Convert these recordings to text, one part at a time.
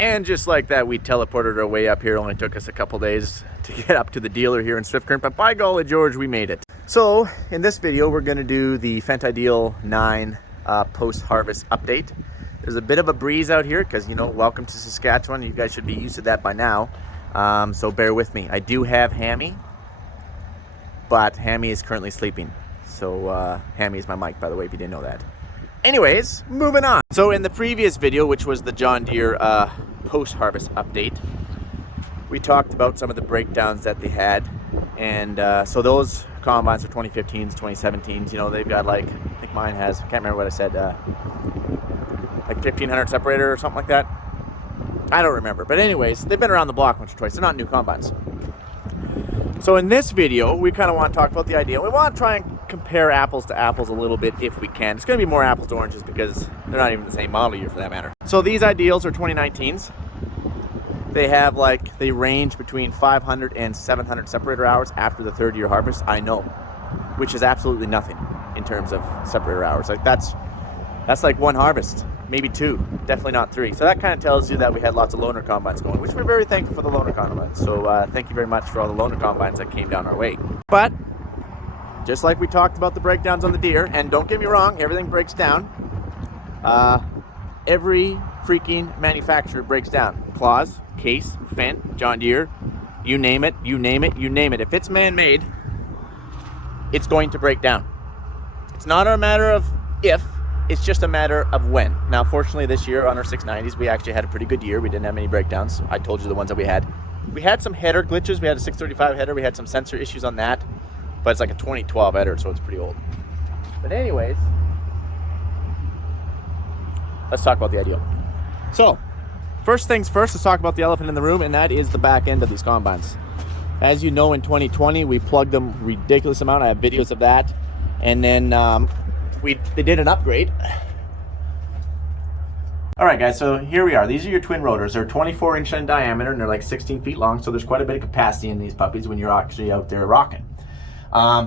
And just like that, we teleported our way up here. It only took us a couple days to get up to the dealer here in Swift Current, but by golly George, we made it. So in this video, we're gonna do the Fendt Ideal 9 post-harvest update. There's a bit of a breeze out here because, you know, welcome to Saskatchewan. You guys should be used to that by now. So bear with me. I do have Hammy, but Hammy is currently sleeping. So Hammy is my mic, by the way, if you didn't know that. Anyways, moving on. So in the previous video, which was the John Deere post-harvest update, we talked about some of the breakdowns that they had. And so those combines are 2015s, 2017s. You know, they've got like, I think mine has, I can't remember what I said, like 1500 separator or something like that. I don't remember. But anyways, they've been around the block once or twice. They're not new combines. So in this video, we kind of want to talk about the idea. We want to try and compare apples to apples a little bit if we can. It's going to be more apples to oranges because they're not even the same model year for that matter. So these Ideals are 2019s. They have like, they range between 500 and 700 separator hours after the third year harvest. I know, which is absolutely nothing in terms of separator hours. Like that's like one harvest, maybe two, definitely not three. So that kind of tells you that we had lots of loaner combines going, which we're very thankful for the loaner combines. So thank you very much for all the loaner combines that came down our way. But just like we talked about the breakdowns on the Deere, and don't get me wrong, everything breaks down. Every freaking manufacturer breaks down. Claws, Case, Fendt, John Deere, you name it, you name it, you name it. If it's man-made, it's going to break down. It's not a matter of if, it's just a matter of when. Now, fortunately, this year on our 690s, we actually had a pretty good year. We didn't have many breakdowns. I told you the ones that we had. We had some header glitches. We had a 635 header. We had some sensor issues on that. But it's like a 2012 header, so it's pretty old. But anyways, let's talk about the Ideal. So, first things first, let's talk about the elephant in the room, and that is the back end of these combines. As you know, in 2020, we plugged them ridiculous amount. I have videos of that. And then they did an upgrade. All right, guys, so here we are. These are your twin rotors. They're 24-inch in diameter, and they're like 16 feet long, so there's quite a bit of capacity in these puppies when you're actually out there rocking.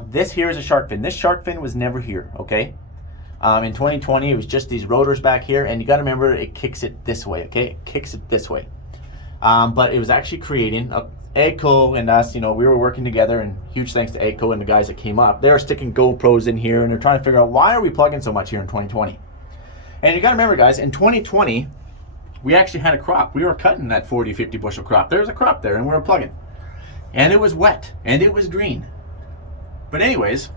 This here is a shark fin. This shark fin was never here, okay? In 2020, it was just these rotors back here, and you got to remember, it kicks it this way, okay? It kicks it this way. But it was actually creating, AGCO and us, you know, we were working together, and huge thanks to AGCO and the guys that came up. They're sticking GoPros in here, and they're trying to figure out, why are we plugging so much here in 2020? And you got to remember, guys, in 2020, we actually had a crop. We were cutting that 40, 50 bushel crop. There was a crop there, and we were plugging. And it was wet, and it was green. But anyways,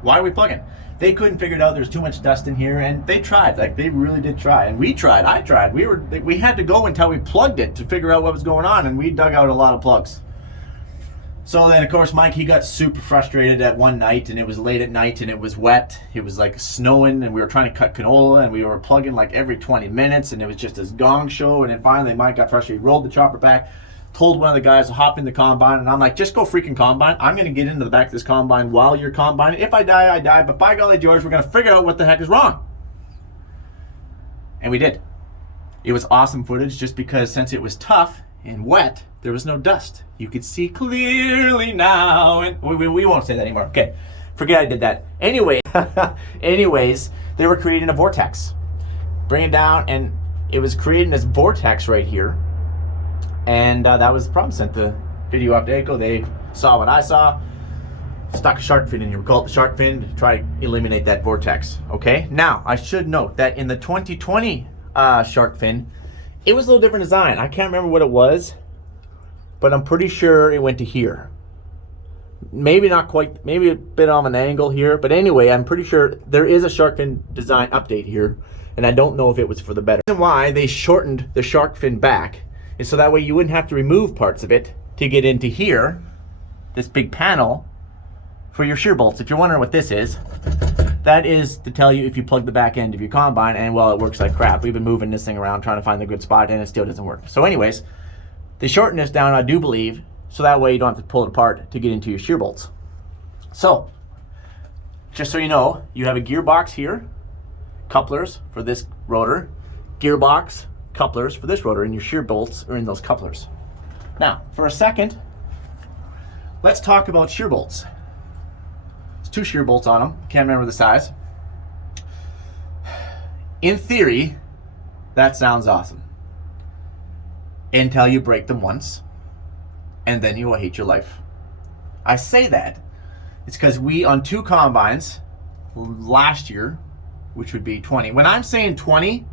why are we plugging? They couldn't figure it out. There's too much dust in here, and they tried. Like, they really did try, and we tried. I tried. We had to go until we plugged it to figure out what was going on, and we dug out a lot of plugs. So then, of course, Mike, he got super frustrated at one night, and it was late at night, and it was wet. It was like snowing, and we were trying to cut canola, and we were plugging like every 20 minutes, and it was just this gong show. And then finally, Mike got frustrated. He rolled the chopper back, told one of the guys to hop in the combine, and I'm like, just go freaking combine. I'm going to get into the back of this combine while you're combining. If I die, I die, but by golly, George, we're going to figure out what the heck is wrong. And we did. It was awesome footage just because since it was tough and wet, there was no dust. You could see clearly now, and we won't say that anymore. Okay, forget I did that. Anyway, anyways, they were creating a vortex. Bring it down, and it was creating this vortex right here. And that was the problem. Sent the video up to AGCO. They saw what I saw. Stuck a shark fin in here. We call it the shark fin to try to eliminate that vortex. Okay. Now I should note that in the 2020 shark fin, it was a little different design. I can't remember what it was, but I'm pretty sure it went to here. Maybe not quite. Maybe a bit on an angle here. But anyway, I'm pretty sure there is a shark fin design update here, and I don't know if it was for the better. The reason why they shortened the shark fin back is so that way you wouldn't have to remove parts of it to get into here, this big panel for your shear bolts. If you're wondering what this is, that is to tell you if you plug the back end of your combine, and well, it works like crap. We've been moving this thing around trying to find the good spot, and it still doesn't work. So anyways, they shortened this down, I do believe, so that way you don't have to pull it apart to get into your shear bolts. So, just so you know, you have a gearbox here, couplers for this rotor, gearbox, couplers for this rotor, and your shear bolts are in those couplers. Now, for a second, let's talk about shear bolts. There's two shear bolts on them. Can't remember the size. In theory, that sounds awesome. until you break them once, and then you will hate your life. I say that, it's because we, on 2 combines last year, which would be 20. When I'm saying 20,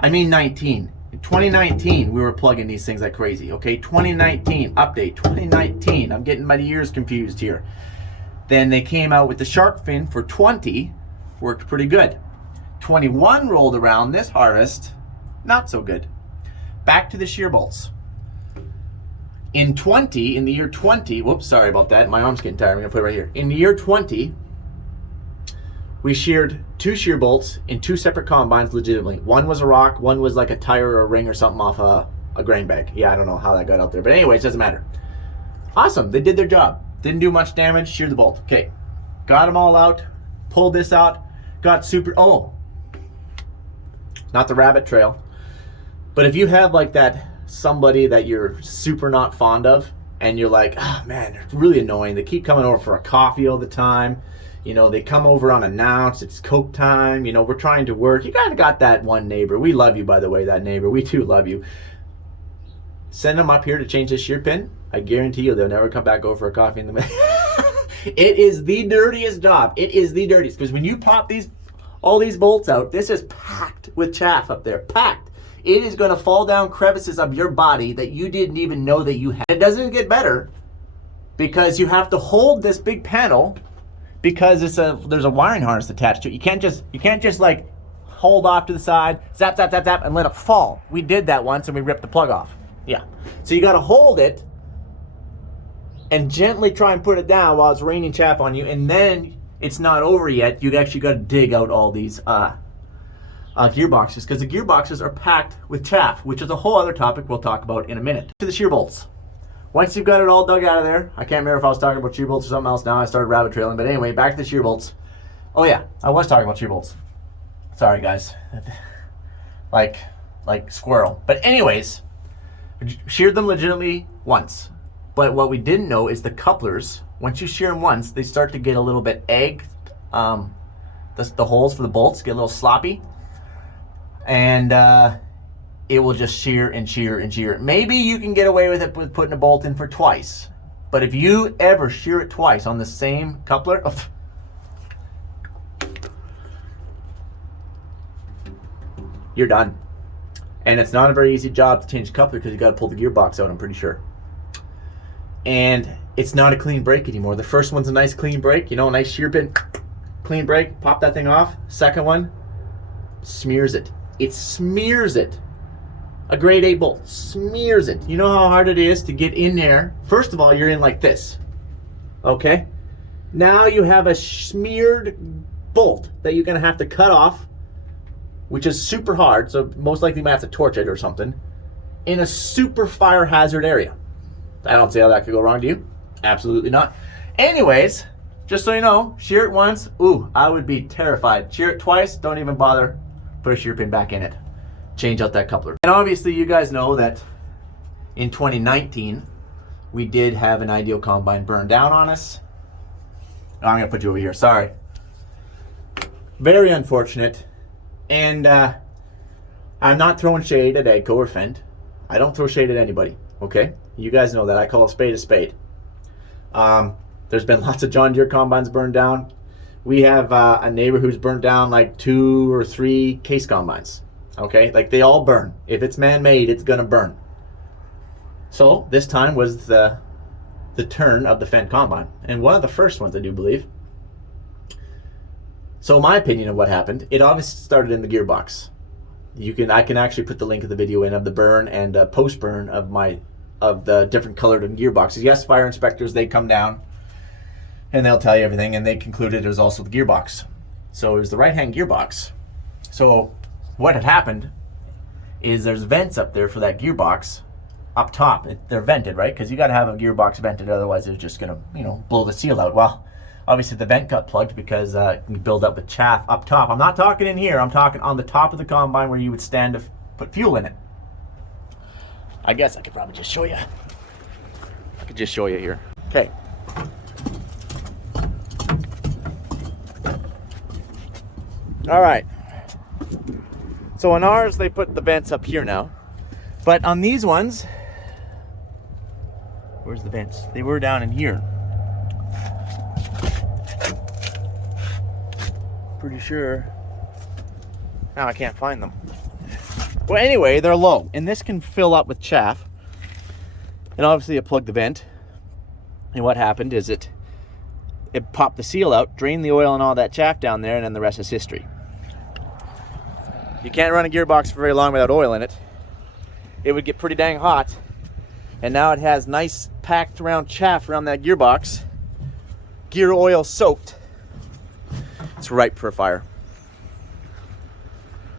I mean 19. In 2019, we were plugging these things like crazy, okay? 2019, update, 2019. I'm getting my years confused here. Then they came out with the shark fin for 20, worked pretty good. 21 rolled around this harvest, not so good. Back to the shear bolts. In the year 20, whoops, sorry about that. My arm's getting tired. I'm gonna put it right here. In the year 20, we sheared 2 shear bolts in 2 separate combines legitimately. One was a rock, one was like a tire or a ring or something off a grain bag. Yeah, I don't know how that got out there, but anyways, it doesn't matter. Awesome, they did their job. Didn't do much damage, sheared the bolt. Okay, got them all out, pulled this out, got super, oh, not the rabbit trail. But if you have like that somebody that you're super not fond of, and you're like, oh man, they're really annoying. They keep coming over for a coffee all the time. You know, they come over unannounced. It's Coke time. You know, we're trying to work. You kind of got that one neighbor. We love you, by the way, that neighbor. We too love you. Send them up here to change this shear pin. I guarantee you they'll never come back over for a coffee in the middle. It is the dirtiest job. It is the dirtiest. Because when you pop all these bolts out, this is packed with chaff up there. Packed. It is going to fall down crevices of your body that you didn't even know that you had. It doesn't get better because you have to hold this big panel because there's a wiring harness attached to it. You can't just like hold off to the side, zap, zap, zap, zap, and let it fall. We did that once and we ripped the plug off. Yeah. So you got to hold it and gently try and put it down while it's raining chaff on you, and then it's not over yet. You actually got to dig out all these gearboxes, because the gearboxes are packed with chaff, which is a whole other topic we'll talk about in a minute. To the shear bolts. Once you've got it all dug out of there, I can't remember if I was talking about shear bolts or something else now. I started rabbit trailing, but anyway, back to the shear bolts. Oh yeah, I was talking about shear bolts. Sorry guys, like squirrel. But anyways, sheared them legitimately once. But what we didn't know is the couplers, once you shear them once, they start to get a little bit egged. The holes for the bolts get a little sloppy. And it will just shear and shear and shear. Maybe you can get away with it with putting a bolt in for twice. But if you ever shear it twice on the same coupler, you're done. And it's not a very easy job to change the coupler because you got to pull the gearbox out, I'm pretty sure. And it's not a clean break anymore. The first one's a nice clean break, you know, a nice shear pin, clean break, pop that thing off. Second one, smears it. It smears it. A grade 8 bolt smears it. You know how hard it is to get in there? First of all, you're in like this. Okay? Now you have a smeared bolt that you're going to have to cut off, which is super hard, so most likely you might have to torch it or something, in a super fire hazard area. I don't see how that could go wrong to you. Absolutely not. Anyways, just so you know, shear it once, ooh, I would be terrified. Shear it twice, don't even bother. Put a shear pin back in it. Change out that coupler. And obviously you guys know that in 2019, we did have an Ideal combine burn down on us. Oh, I'm gonna put you over here, sorry. Very unfortunate. And I'm not throwing shade at AGCO or Fendt. I don't throw shade at anybody, okay? You guys know that. I call a spade a spade. There's been lots of John Deere combines burned down. We have a neighbor who's burned down like 2 or 3 case combines, okay? Like they all burn. If it's man-made, it's gonna burn. So this time was the turn of the Fendt combine, and one of the first ones, I do believe. So my opinion of what happened, it obviously started in the gearbox. I can actually put the link of the video in of the burn and post burn of the different colored gearboxes. Yes, fire inspectors, they come down and they'll tell you everything, and they concluded it was also the gearbox. So it was the right-hand gearbox. So what had happened is there's vents up there for that gearbox up top. They're vented, right? Because you got to have a gearbox vented, otherwise it's just gonna, you know, blow the seal out. Well, obviously the vent got plugged because it can build up with chaff up top. I'm not talking in here. I'm talking on the top of the combine where you would stand to put fuel in it. I guess I could probably just show you. I could just show you here. Okay. All right. So on ours, they put the vents up here now. But on these ones, where's the vents? They were down in here. Pretty sure. Now I can't find them. Well, anyway, they're low, and this can fill up with chaff. And obviously, I plugged the vent, and what happened is it popped the seal out, drained the oil and all that chaff down there, and then the rest is history. You can't run a gearbox for very long without oil in it. It would get pretty dang hot, and now it has nice packed around chaff around that gearbox, gear oil soaked. It's ripe for a fire.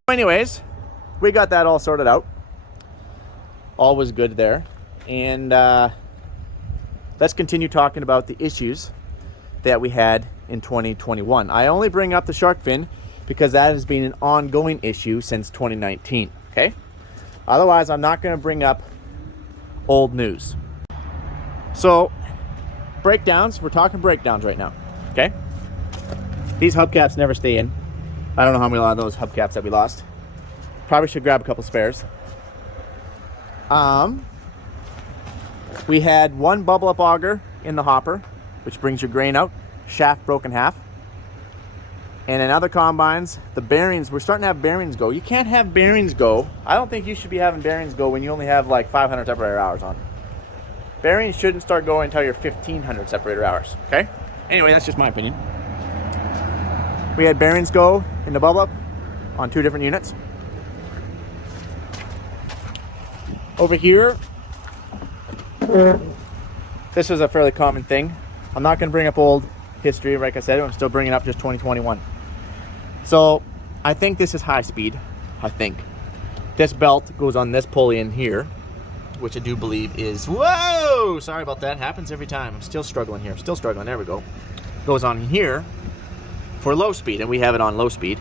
Anyways, we got that all sorted out. All was good there, and let's continue talking about the issues that we had in 2021. I only bring up the shark fin because that has been an ongoing issue since 2019, okay? Otherwise, I'm not going to bring up old news. So, breakdowns, we're talking breakdowns right now, okay? These hubcaps never stay in. I don't know how many of those hubcaps that we lost. Probably should grab a couple spares. We had one bubble up auger in the hopper, which brings your grain out, shaft broke in half. And in other combines, the bearings, we're starting to have bearings go. You can't have bearings go. I don't think you should be having bearings go when you only have like 500 separator hours on. Bearings shouldn't start going until you're 1500 separator hours, okay? Anyway, that's just my opinion. We had bearings go in the bubble up on 2 different units. Over here, this is a fairly common thing. I'm not going to bring up old history, like I said, I'm still bringing up just 2021. So I think this is high speed. I think this belt goes on this pulley in here, which I do believe is, whoa, sorry about that, happens every time. I'm still struggling here, there we go. Goes on here for low speed, and we have it on low speed.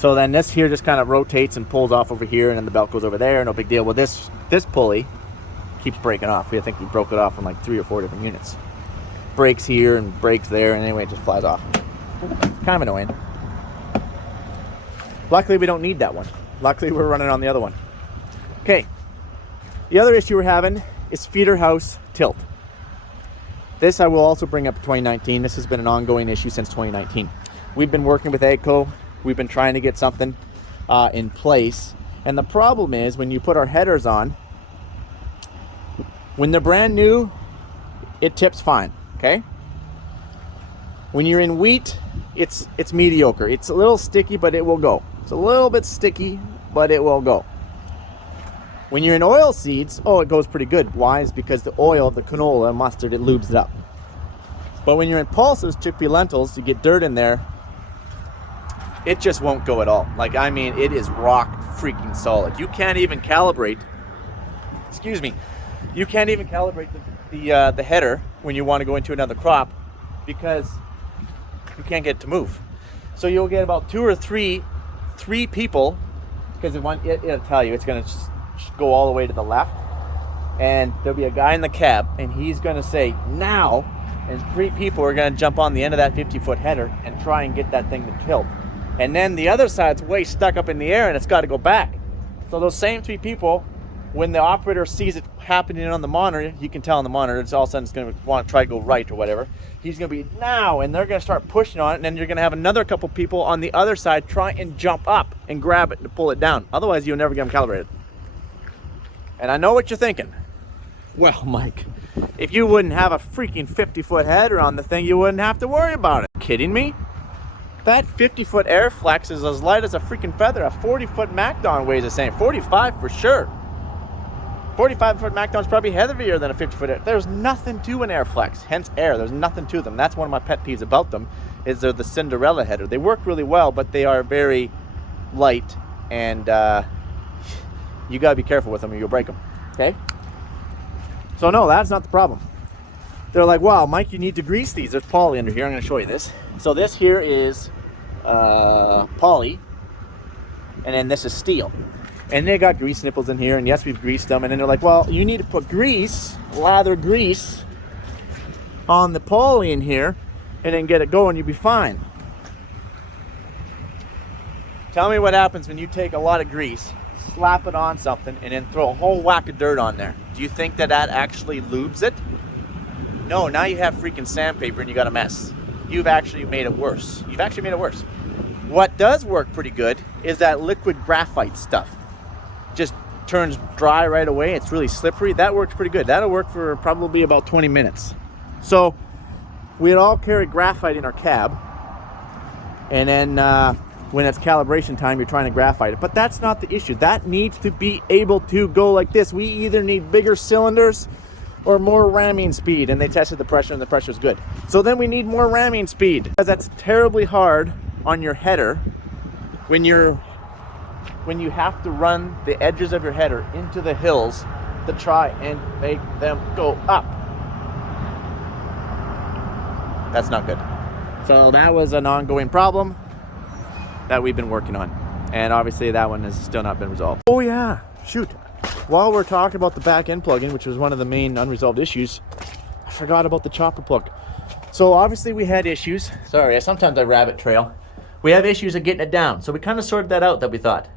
So then this here just kind of rotates and pulls off over here, and then the belt goes over there, no big deal. Well, this pulley keeps breaking off. I think we broke it off from like 3 or 4 different units. Breaks here and breaks there, and anyway, it just flies off. Kind of annoying. Luckily, we don't need that one. Luckily, we're running on the other one. Okay. The other issue we're having is feeder house tilt. This I will also bring up in 2019. This has been an ongoing issue since 2019. We've been working with AGCO. We've been trying to get something in place. And the problem is when you put our headers on, when they're brand new, it tips fine, okay? When you're in wheat, it's mediocre. It's a little sticky, but it will go. It's a little bit sticky, but it will go. When you're in oil seeds, oh, it goes pretty good. Why? It's because the oil of the canola and mustard, it lubes it up. But when you're in pulses, chickpea lentils, you get dirt in there, it just won't go at all. Like, I mean, it is rock freaking solid. You can't even calibrate, you can't even calibrate the header when you want to go into another crop because you can't get it to move. So you'll get about 2 or 3 people, because it'll tell you it's going to go all the way to the left, and there'll be a guy in the cab, and he's going to say now, and 3 people are going to jump on the end of that 50-foot header and try and get that thing to tilt. And then the other side's way stuck up in the air, and it's got to go back. So those same 3 people, when the operator sees it happening on the monitor, you can tell on the monitor, it's all of a sudden it's going to want to try to go right or whatever. He's going to be now, and they're going to start pushing on it, and then you're going to have another couple people on the other side try and jump up and grab it to pull it down. Otherwise, you'll never get them calibrated. And I know what you're thinking. Well, Mike, if you wouldn't have a freaking 50-foot header on the thing, you wouldn't have to worry about it. Kidding me? That 50-foot Airflex is as light as a freaking feather. A 40-foot MacDon weighs the same. 45 for sure. 45-foot MacDon's probably heavier than a 50-foot Air. There's nothing to an Airflex, hence Air. There's nothing to them. That's one of my pet peeves about them, is they're the Cinderella header. They work really well, but they are very light, and you got to be careful with them or you'll break them, okay? So no, that's not the problem. They're like, wow, Mike, you need to grease these. There's poly under here. I'm going to show you this. So this here is poly, and then this is steel. And they got grease nipples in here, and yes, we've greased them. And then they're like, well, you need to put grease, lather grease, on the poly in here, and then get it going, you'll be fine. Tell me what happens when you take a lot of grease, slap it on something, and then throw a whole whack of dirt on there. Do you think that that actually lubes it? No, now you have freaking sandpaper and you got a mess. You've actually made it worse. You've actually made it worse. What does work pretty good is that liquid graphite stuff. Just turns dry right away. It's really slippery. That works pretty good. That'll work for probably about 20 minutes. So we'd all carry graphite in our cab, and then when it's calibration time, you're trying to graphite it. But that's not the issue. That needs to be able to go like this. We either need bigger cylinders or more ramming speed, and they tested the pressure and the pressure is good. So then we need more ramming speed, because that's terribly hard on your header when you have to run the edges of your header into the hills to try and make them go up. That's not good. So that was an ongoing problem that we've been working on, and obviously that one has still not been resolved. Oh yeah, shoot. While we're talking about the back end plug-in, which was one of the main unresolved issues, I forgot about the chopper plug. So obviously we had issues. Sorry, sometimes I rabbit trail. We have issues of getting it down. So we kind of sorted that out, that we thought.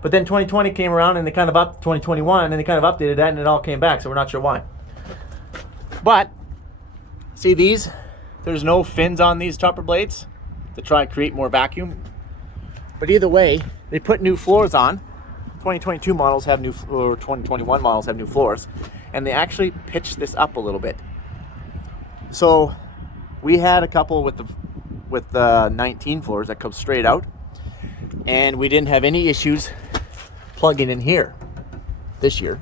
But then 2020 came around and they kind of upped 2021 and they kind of updated that and it all came back. So we're not sure why. But see these? There's no fins on these chopper blades to try and create more vacuum. But either way, they put new floors on. 2022 models have new, or 2021 models have new floors, and they actually pitched this up a little bit. So we had a couple with the 19 floors that come straight out, and we didn't have any issues plugging in here this year.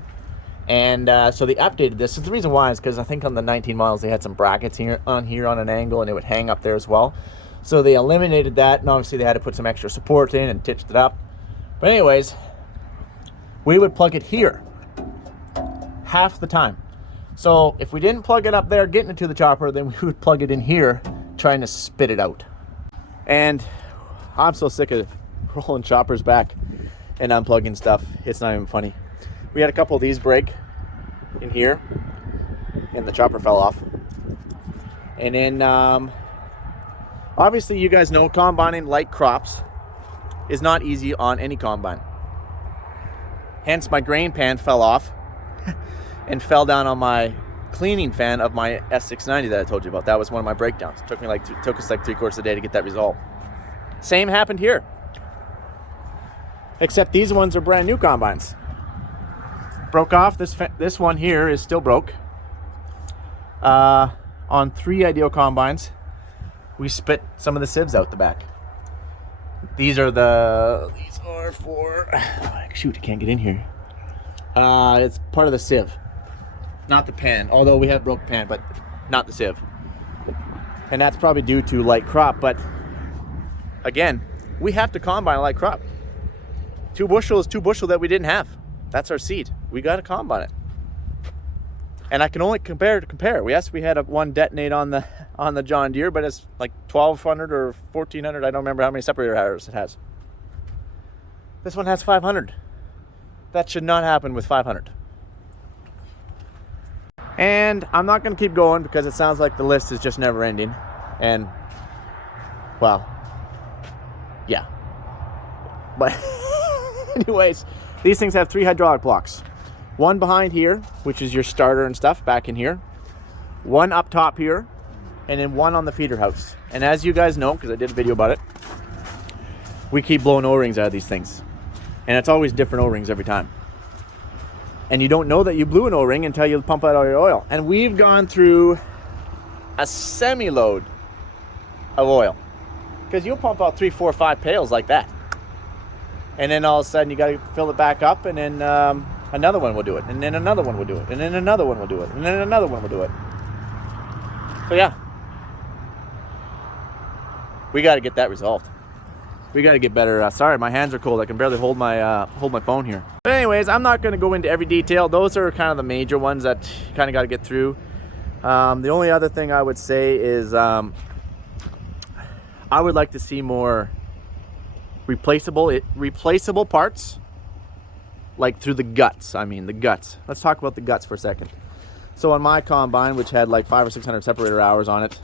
And so they updated this. So the reason why is because I think on the 19 models they had some brackets here on an angle, and it would hang up there as well. So they eliminated that, and obviously they had to put some extra support in and titched it up. But anyways, we would plug it here half the time. So if we didn't plug it up there getting it to the chopper, then we would plug it in here trying to spit it out. And I'm so sick of rolling choppers back and unplugging stuff. It's not even funny. We had a couple of these break in here and the chopper fell off. And then obviously you guys know combining light crops is not easy on any combine. Hence my grain pan fell off and fell down on my cleaning fan of my S690 that I told you about. That was one of my breakdowns. It took us like 3/4 of the day to get that resolved. Same happened here. Except these ones are brand new combines. Broke off. This one here is still broke. On 3 Ideal combines, we spit some of the sieves out the back. These are for, shoot, I can't get in here. It's part of the sieve, not the pan, although we have broke pan, but not the sieve. And that's probably due to light crop, but again, we have to combine a light crop. 2 bushel is 2 bushel that we didn't have. That's our seed. We got to combine it. And I can only compare. Yes, we had one detonate on the John Deere, but it's like 1,200 or 1,400. I don't remember how many separator hours it has. This one has 500. That should not happen with 500. And I'm not going to keep going because it sounds like the list is just never ending. And, well, yeah. But anyways, these things have 3 hydraulic blocks. One behind here, which is your starter and stuff back in here. One up top here, and then one on the feeder house. And as you guys know, because I did a video about it, we keep blowing O-rings out of these things. And it's always different O-rings every time. And you don't know that you blew an O-ring until you pump out all your oil. And we've gone through a semi-load of oil. Because you'll pump out 3, 4, 5 pails like that. And then all of a sudden you got to fill it back up, and then another one will do it. And then another one will do it. And then another one will do it. And then another one will do it. So yeah. We got to get that resolved. We got to get better. Sorry, my hands are cold. I can barely hold my phone here. But anyways, I'm not going to go into every detail. Those are kind of the major ones that you kind of got to get through. The only other thing I would say is I would like to see more replaceable parts, like through the guts. I mean, the guts. Let's talk about the guts for a second. So on my combine, which had like 500 or 600 separator hours on it,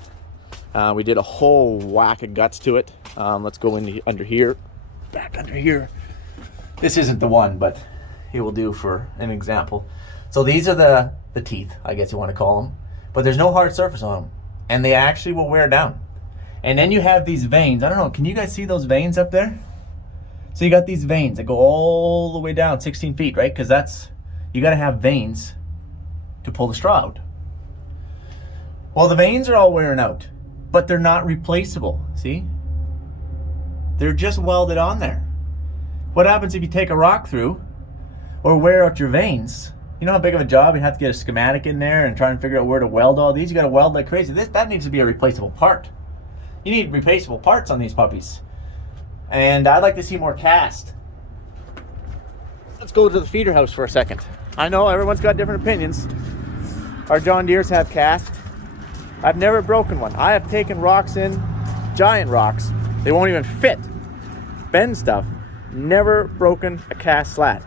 we did a whole whack of guts to it. Let's go in under here, back under here. This isn't the one, but it will do for an example. So these are the teeth, I guess you want to call them, but there's no hard surface on them, and they actually will wear down. And then you have these veins. I don't know, can you guys see those veins up there? So you got these veins that go all the way down 16 feet, right? Because that's, you got to have veins to pull the straw out. Well, the veins are all wearing out, but they're not replaceable, see? They're just welded on there. What happens if you take a rock through or wear out your veins? You know how big of a job you have to get a schematic in there and try and figure out where to weld all these? You got to weld like crazy. That needs to be a replaceable part. You need replaceable parts on these puppies. And I'd like to see more cast. Let's go to the feeder house for a second. I know everyone's got different opinions. Our John Deeres have cast. I've never broken one. I have taken rocks in, giant rocks. They won't even fit. Bend stuff. Never broken a cast slat.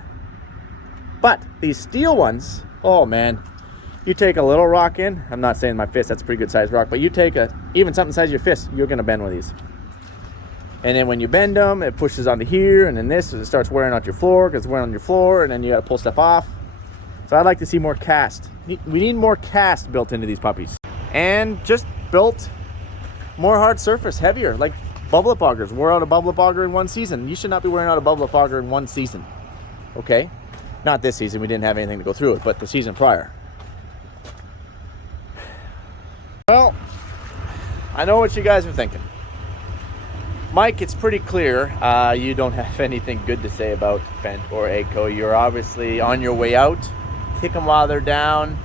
But these steel ones, oh man, you take a little rock in, I'm not saying my fist, that's a pretty good sized rock, but you take even something the size of your fist, you're gonna bend one of these. And then when you bend them, it pushes onto here, and then this, it starts wearing out your floor, because it's wearing on your floor, and then you gotta pull stuff off. So I'd like to see more cast. We need more cast built into these puppies. And just built more hard surface, heavier, like bubble augers. Wore out a bubble auger in one season. You should not be wearing out a bubble auger in one season, okay? Not this season, we didn't have anything to go through it, but the season prior. Well, I know what you guys are thinking. Mike, it's pretty clear you don't have anything good to say about Fendt or AGCO. You're obviously on your way out. Kick them while they're down.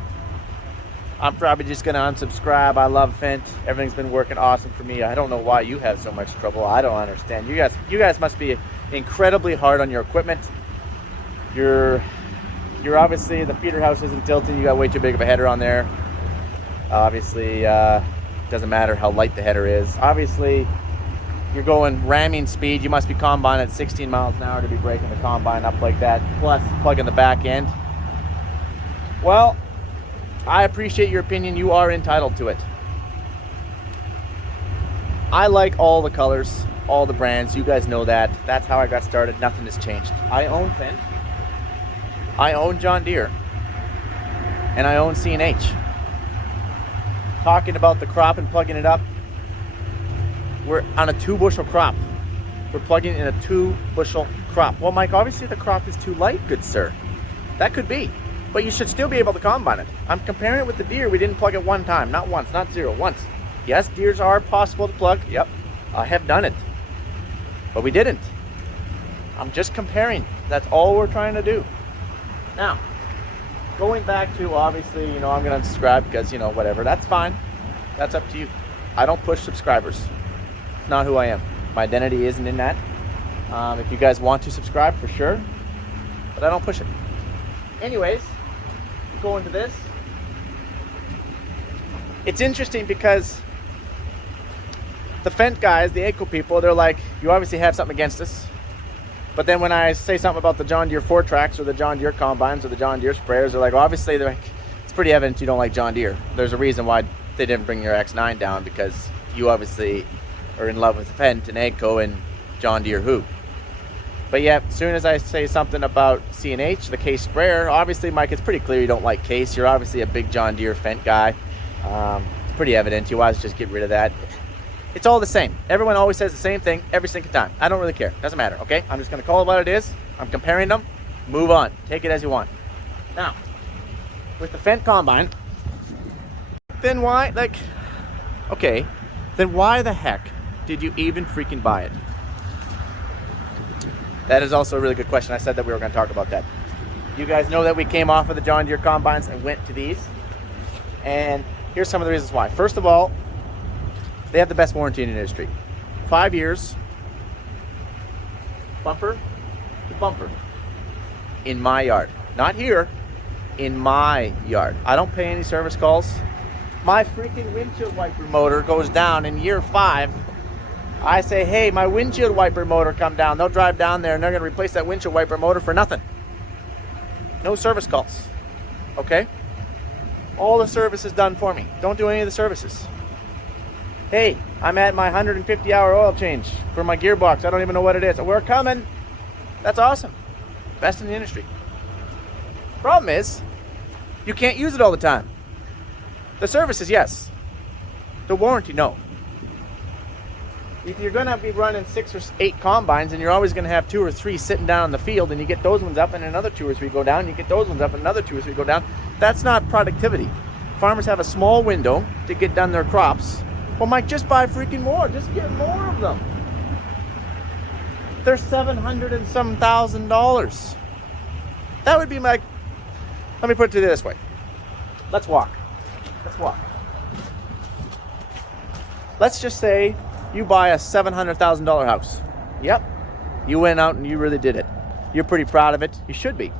I'm probably just gonna unsubscribe. I love Fendt. Everything's been working awesome for me. I don't know why you have so much trouble. I don't understand. You guys must be incredibly hard on your equipment. You're obviously, the feeder house isn't tilting. You got way too big of a header on there. Obviously, doesn't matter how light the header is. Obviously, you're going ramming speed. You must be combine at 16 miles an hour to be breaking the combine up like that, plus plugging the back end. Well, I appreciate your opinion. You are entitled to it. I like all the colors, all the brands. You guys know that. That's how I got started. Nothing has changed. I own Fendt. I own John Deere. And I own C&H. Talking about the crop and plugging it up. We're on a 2-bushel crop. We're plugging in a 2-bushel crop. Well, Mike, obviously the crop is too light, good sir. That could be. But you should still be able to combine it. I'm comparing it with the Deere. We didn't plug it one time. Not once, not zero, once. Yes, Deeres are possible to plug. Yep, I have done it. But we didn't. I'm just comparing. That's all we're trying to do. Now, going back to, obviously, you know, I'm going to unsubscribe because, you know, whatever. That's fine. That's up to you. I don't push subscribers. It's not who I am. My identity isn't in that. If you guys want to subscribe, for sure. But I don't push it. Anyways, going to this. It's interesting because the Fendt guys, the AGCO people, they're like, you obviously have something against us. But then when I say something about the John Deere 4-Tracks or the John Deere combines or the John Deere sprayers, they're like, well, obviously, they're like, it's pretty evident you don't like John Deere. There's a reason why they didn't bring your X9 down, because you obviously are in love with Fendt and AGCO and John Deere who. But yeah, as soon as I say something about C&H, the Case sprayer, obviously, Mike, it's pretty clear you don't like Case. You're obviously a big John Deere Fendt guy. It's pretty evident. You want to just get rid of that. It's all the same. Everyone always says the same thing every single time. I don't really care. Doesn't matter, okay? I'm just going to call it what it is. I'm comparing them. Move on. Take it as you want. Now, with the Fendt combine, then why, like, okay, then why the heck did you even freaking buy it? That is also a really good question. I said that we were going to talk about that. You guys know that we came off of the John Deere combines and went to these. And here's some of the reasons why. First of all, they have the best warranty in the industry. 5 years, bumper to bumper, in my yard. Not here, in my yard. I don't pay any service calls. My freaking windshield wiper motor goes down in year 5. I say, hey, my windshield wiper motor come down. They'll drive down there and they're going to replace that windshield wiper motor for nothing. No service calls. Okay? All the service is done for me. Don't do any of the services. Hey, I'm at my 150-hour oil change for my gearbox. I don't even know what it is. We're coming. That's awesome. Best in the industry. Problem is, you can't use it all the time. The service is yes. The warranty, no. If you're going to be running 6 or 8 combines, and you're always going to have 2 or 3 sitting down in the field, and you get those ones up and another 2 or 3 go down, you get those ones up and another 2 or 3 go down, that's not productivity. Farmers have a small window to get done their crops. Well, Mike, just buy freaking more. Just get more of them. They're $700 and some thousand. That would be my... Let me put it to you this way. Let's walk. Let's just say you buy a $700,000 house. Yep. You went out and you really did it. You're pretty proud of it. You should be.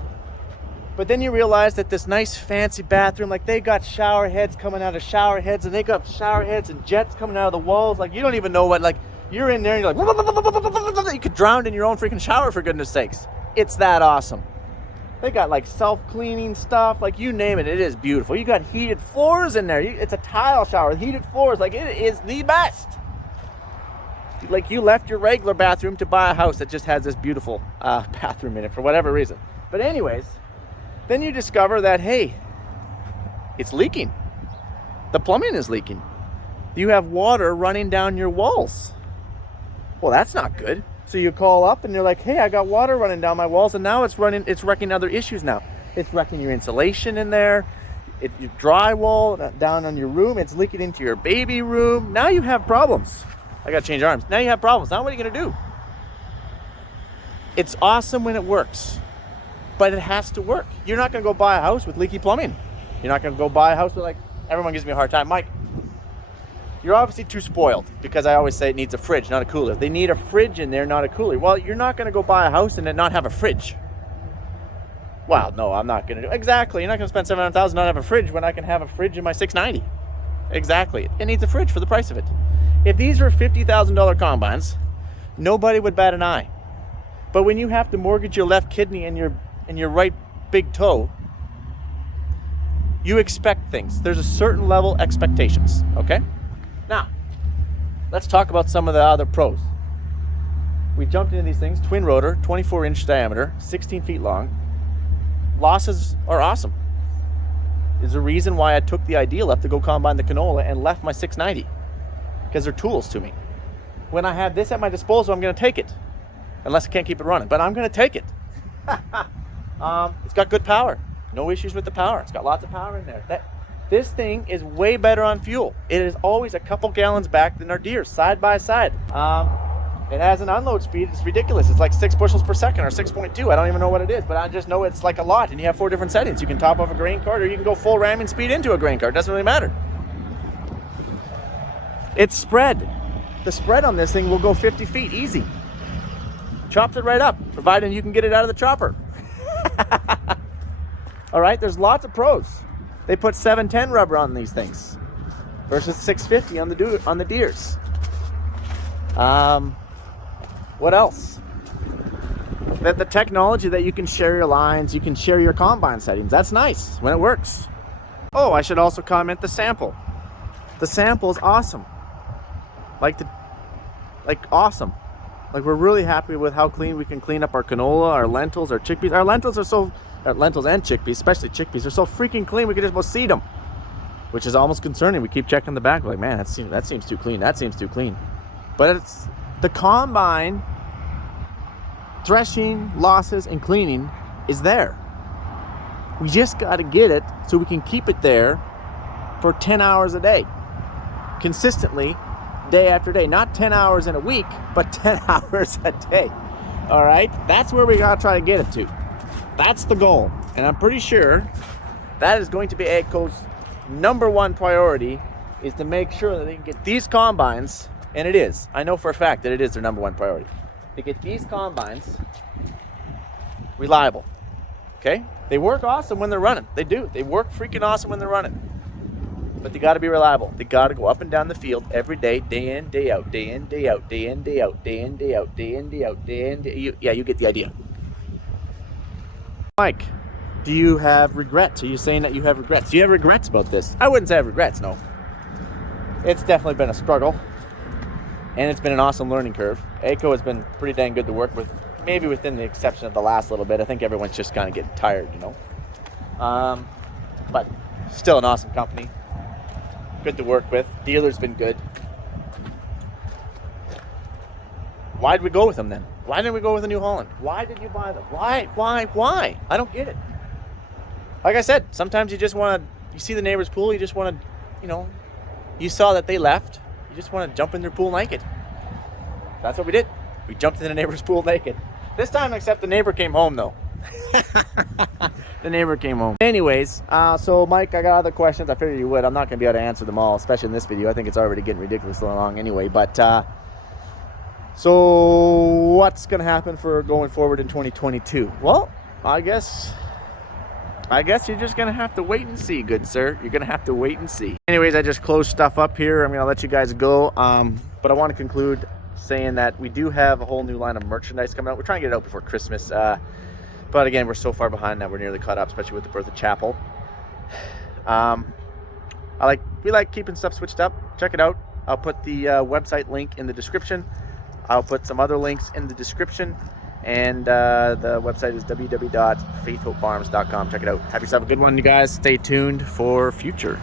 But then you realize that this nice fancy bathroom, like they got shower heads coming out of shower heads, and they got shower heads and jets coming out of the walls. Like you don't even know what, like you're in there and you're like, you could drown in your own freaking shower, for goodness sakes. It's that awesome. They got like self-cleaning stuff, like you name it, it is beautiful. You got heated floors in there. It's a tile shower, heated floors, like it is the best. Like you left your regular bathroom to buy a house that just has this beautiful bathroom in it for whatever reason. But anyways, then you discover that, hey, it's leaking. The plumbing is leaking. You have water running down your walls. Well, that's not good. So you call up and you're like, hey, I got water running down my walls, and now it's wrecking other issues now. It's wrecking your insulation in there, your drywall down on your room, it's leaking into your baby room. Now you have problems. I gotta change arms. Now you have problems. Now what are you gonna do? It's awesome when it works, but it has to work. You're not gonna go buy a house with leaky plumbing. You're not gonna go buy a house with, like, everyone gives me a hard time. Mike, you're obviously too spoiled, because I always say it needs a fridge, not a cooler. They need a fridge in there, not a cooler. Well, you're not gonna go buy a house and then not have a fridge. Well, no, I'm not gonna do exactly. You're not gonna spend $700,000 not have a fridge when I can have a fridge in my 690. Exactly. It needs a fridge for the price of it. If these were $50,000 combines, nobody would bat an eye. But when you have to mortgage your left kidney and your right big toe, you expect things. There's a certain level expectations, okay? Now, let's talk about some of the other pros. We jumped into these things, twin rotor, 24-inch diameter, 16 feet long. Losses are awesome. There's a reason why I took the Ideal up to go combine the canola and left my 690. Because they're tools to me. When I have this at my disposal, I'm going to take it. Unless I can't keep it running. But I'm going to take it. It's got good power. No issues with the power. It's got lots of power in there. This thing is way better on fuel. It is always a couple gallons back than our Deere, side by side. It has an unload speed. It's ridiculous. It's like 6 bushels per second or 6.2. I don't even know what it is, but I just know it's like a lot. And you have 4 different settings. You can top off a grain cart, or you can go full ramming speed into a grain cart. It doesn't really matter. It's spread. The spread on this thing will go 50 feet easy. Chops it right up, provided you can get it out of the chopper. All right, there's lots of pros. They put 710 rubber on these things versus 650 on the Deeres. What else? That the technology that you can share your lines, you can share your combine settings. That's nice when it works. Oh, I should also comment the sample. The sample is awesome. Awesome. Like, we're really happy with how clean we can clean up our canola, our lentils, our chickpeas. Our lentils and chickpeas, especially chickpeas, are so freaking clean we can just about see them, which is almost concerning. We keep checking the back, like, man, that seems too clean. That seems too clean. But it's the combine threshing, losses, and cleaning is there. We just got to get it so we can keep it there for 10 hours a day, consistently, day after day. Not 10 hours in a week, but 10 hours a day. All right? That's where we got to try to get it to. That's the goal. And I'm pretty sure that is going to be AGCO's #1 priority, is to make sure that they can get these combines, and it is. I know for a fact that it is their #1 priority, to get these combines reliable. Okay? They work awesome when they're running. They do. They work freaking awesome when they're running. But they got to be reliable. They got to go up and down the field every day, day in, day out, day in, day out, day in, day out, day in, day out, day in, day out, day in, day. Yeah, you get the idea. Mike, do you have regrets? Are you saying that you have regrets? Do you have regrets about this? I wouldn't say I have regrets, no. It's definitely been a struggle, and it's been an awesome learning curve. AGCO has been pretty dang good to work with. maybe within the exception of the last little bit. I think everyone's just kind of getting tired, you know. But still an awesome company. Good to work with. Dealer's been good. Why did we go with them then? Why didn't we go with a New Holland? Why did you buy them? Why? I don't get it. Like I said, sometimes you just want to, you see the neighbor's pool, you just want to, you know, you saw that they left, you just want to jump in their pool naked. That's what we did. We jumped in the neighbor's pool naked. This time, except the neighbor came home, though. The neighbor came home. Anyways, so Mike, I got other questions. I figured you would. I'm not going to be able to answer them all, especially in this video. I think it's already getting ridiculously long anyway. But, so what's going to happen for going forward in 2022? Well, I guess you're just going to have to wait and see, good sir. You're going to have to wait and see. Anyways, I just closed stuff up here. I'm going to let you guys go. But I want to conclude saying that we do have a whole new line of merchandise coming out. We're trying to get it out before Christmas. But again, we're so far behind that we're nearly caught up, especially with the birth of Chapel. We like keeping stuff switched up. Check it out. I'll put the website link in the description. I'll put some other links in the description. And the website is www.faithhopefarms.com. Check it out. Have yourself a good one, you guys. Stay tuned for future.